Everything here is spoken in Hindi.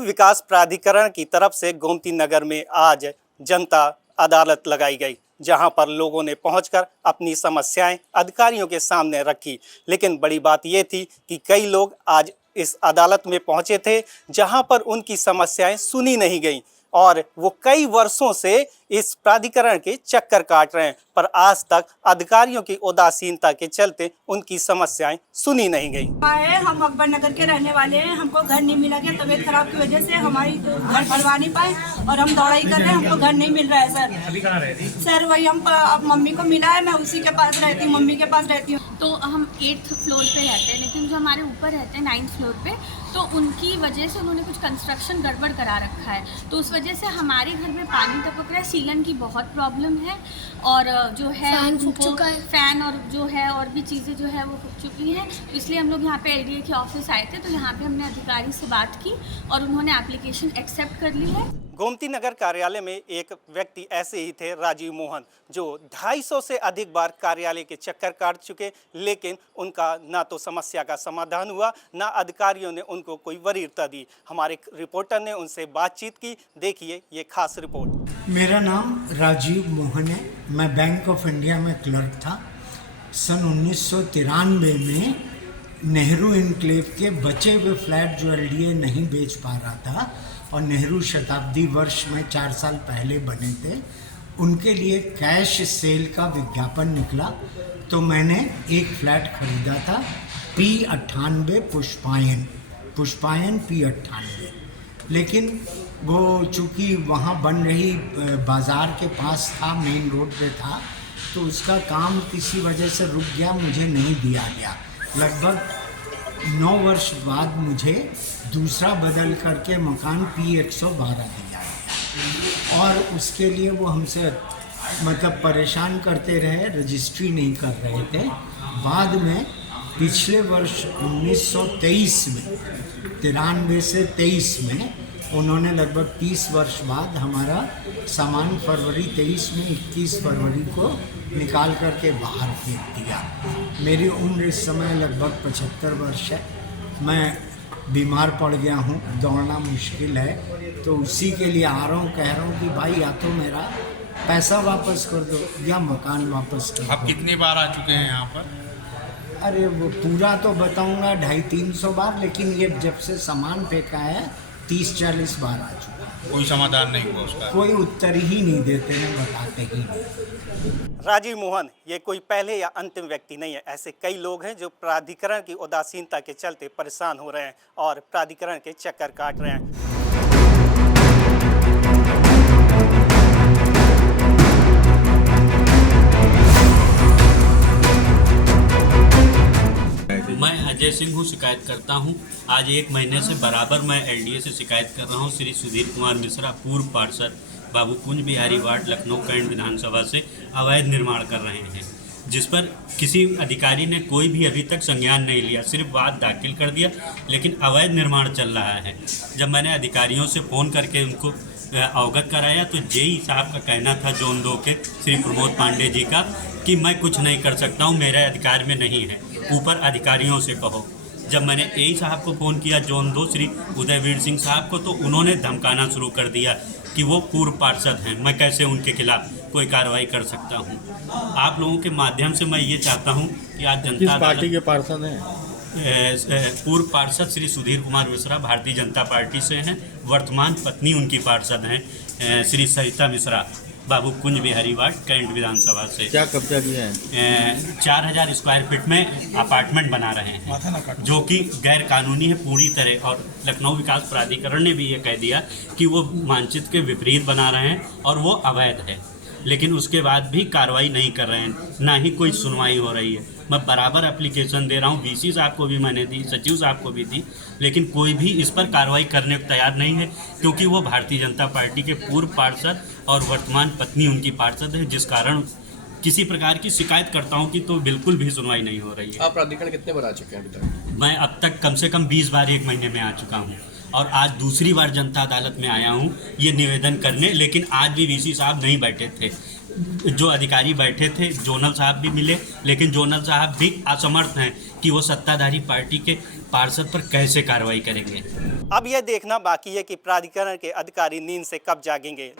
विकास प्राधिकरण की तरफ से गोमती नगर में आज जनता अदालत लगाई गई, जहां पर लोगों ने पहुंचकर अपनी समस्याएं अधिकारियों के सामने रखी। लेकिन बड़ी बात यह थी कि कई लोग आज इस अदालत में पहुंचे थे जहां पर उनकी समस्याएं सुनी नहीं गई और वो कई वर्षों से इस प्राधिकरण के चक्कर काट रहे हैं, पर आज तक अधिकारियों की उदासीनता के चलते उनकी समस्याएं सुनी नहीं गई। हम अकबर नगर के रहने वाले हैं, हमको घर नहीं मिला गया। तबीयत खराब की वजह से हमारी घर बनवा नहीं पाए और हम दौड़ाई कर रहे हैं, हमको घर नहीं मिल रहा है सर। अभी कहाँ रहती? सर वही हम अब मम्मी को मिला है, मैं उसी के पास रहती हूँ, मम्मी के पास रहती हूँ। तो हम 8th फ्लोर पे रहते हैं, लेकिन जो हमारे ऊपर रहते हैं 9th फ्लोर पे, तो उनकी वजह से उन्होंने कुछ कंस्ट्रक्शन गड़बड़ करा रखा है, तो उस वजह से हमारे घर में पानी टपक रहा है। सीलन की बहुत प्रॉब्लम है और जो है फैन फूक चुका है, फैन और जो है और भी चीज़ें जो है वो फूक चुकी हैं। तो इसलिए हम लोग यहाँ पे एलडीए के ऑफिस आए थे, तो यहाँ पे हमने अधिकारी से बात की और उन्होंने एप्लीकेशन एक्सेप्ट कर ली है। गोमती नगर कार्यालय में एक व्यक्ति ऐसे ही थे, राजीव मोहन, जो 250 से अधिक बार कार्यालय के चक्कर काट चुके, लेकिन उनका ना तो समस्या का समाधान हुआ, ना अधिकारियों ने उनको कोई वरीयता दी। हमारे रिपोर्टर ने उनसे बातचीत की, देखिए ये खास रिपोर्ट। मेरा नाम राजीव मोहन है, मैं बैंक ऑफ इंडिया में क्लर्क था। सन 1993 में नेहरू इनक्लेव के बचे हुए फ्लैट जो एलडीए नहीं बेच पा रहा था और नेहरू शताब्दी वर्ष में 4 साल पहले बने थे, उनके लिए कैश सेल का विज्ञापन निकला, तो मैंने एक फ्लैट खरीदा था P98 पुष्पायन P98। लेकिन वो चूँकि वहाँ बन रही बाज़ार के पास था, मेन रोड पे था, तो उसका काम किसी वजह से रुक गया, मुझे नहीं दिया गया। लगभग 9 वर्ष बाद मुझे दूसरा बदल करके मकान P112 दिया गया और उसके लिए वो हमसे मतलब परेशान करते रहे, रजिस्ट्री नहीं कर रहे थे। बाद में पिछले वर्ष 1923 में 93 से 23 में उन्होंने लगभग 30 वर्ष बाद हमारा सामान फरवरी 23 में 21 फरवरी को निकाल करके बाहर फेंक दिया। मेरी उम्र इस समय लगभग 75 वर्ष है। मैं बीमार पड़ गया हूँ, दौड़ना मुश्किल है, तो उसी के लिए आ रहा हूँ, कह रहा हूँ कि भाई या तो मेरा पैसा वापस कर दो या मकान वापस कर दो। आप कितनी बार आ चुके हैं यहाँ पर? अरे वो पूरा तो बताऊँगा 250-300 बार, लेकिन ये जब से सामान फेंका है 30-40 बार आ चुका। कोई समाधान नहीं हुआ उसका? कोई उत्तर ही नहीं देते हैं, बताते ही नहीं। राजीव मोहन ये कोई पहले या अंतिम व्यक्ति नहीं है, ऐसे कई लोग हैं जो प्राधिकरण की उदासीनता के चलते परेशान हो रहे हैं और प्राधिकरण के चक्कर काट रहे हैं। मैं अजय सिंह हूँ, शिकायत करता हूँ। आज 1 महीने से बराबर मैं एलडीए से शिकायत कर रहा हूँ। श्री सुधीर कुमार मिश्रा, पूर्व पार्षद, बाबू कुंज बिहारी वार्ड, लखनऊ कैंट विधानसभा से अवैध निर्माण कर रहे हैं, जिस पर किसी अधिकारी ने कोई भी अभी तक संज्ञान नहीं लिया, सिर्फ बात दाखिल कर दिया, लेकिन अवैध निर्माण चल रहा है। जब मैंने अधिकारियों से फ़ोन करके उनको अवगत कराया तो जेई साहब का कहना था, जोन 2 के श्री प्रमोद पांडे जी का, कि मैं कुछ नहीं कर सकता हूँ, मेरे अधिकार में नहीं है, ऊपर अधिकारियों से कहो। जब मैंने एई साहब को फ़ोन किया, जोन 2 श्री उदयवीर सिंह साहब को, तो उन्होंने धमकाना शुरू कर दिया कि वो पूर्व पार्षद हैं, मैं कैसे उनके खिलाफ कोई कार्रवाई कर सकता हूं। आप लोगों के माध्यम से मैं ये चाहता हूं कि आज जनता किस पार्टी के पार्षद हैं? पूर्व पार्षद श्री सुधीर कुमार मिश्रा भारतीय जनता पार्टी से हैं, वर्तमान पत्नी उनकी पार्षद हैं श्री सरिता मिश्रा, बाबू कुंज बिहारी वार्ड कैंट विधानसभा से। क्या कब्जा किया है? 4000 स्क्वायर फीट में अपार्टमेंट बना रहे हैं, जो कि गैर कानूनी है पूरी तरह, और लखनऊ विकास प्राधिकरण ने भी ये कह दिया कि वो मानचित्र के विपरीत बना रहे हैं और वो अवैध है, लेकिन उसके बाद भी कार्रवाई नहीं कर रहे हैं, ना ही कोई सुनवाई हो रही है। मैं बराबर एप्लीकेशन दे रहा हूँ, वीसी साहब को भी मैंने दी, सचिव साहब को भी दी, लेकिन कोई भी इस पर कार्रवाई करने को तैयार नहीं है, क्योंकि वो भारतीय जनता पार्टी के पूर्व पार्षद और वर्तमान पत्नी उनकी पार्षद है, जिस कारण किसी प्रकार की शिकायत करता हूँ कि तो बिल्कुल भी सुनवाई नहीं हो रही है। आप प्राधिकरण कितने बार आ चुके हैं अभी तक? मैं अब तक कम से कम 20 बार 1 महीने में आ चुका हूँ और आज दूसरी बार जनता अदालत में आया हूँ ये निवेदन करने, लेकिन आज भी वीसी साहब नहीं बैठे थे। जो अधिकारी बैठे थे, जोनल साहब भी मिले, लेकिन जोनल साहब भी असमर्थ हैं कि वो सत्ताधारी पार्टी के पार्षद पर कैसे कार्रवाई करेंगे। अब यह देखना बाकी है कि प्राधिकरण के अधिकारी नींद से कब जागेंगे।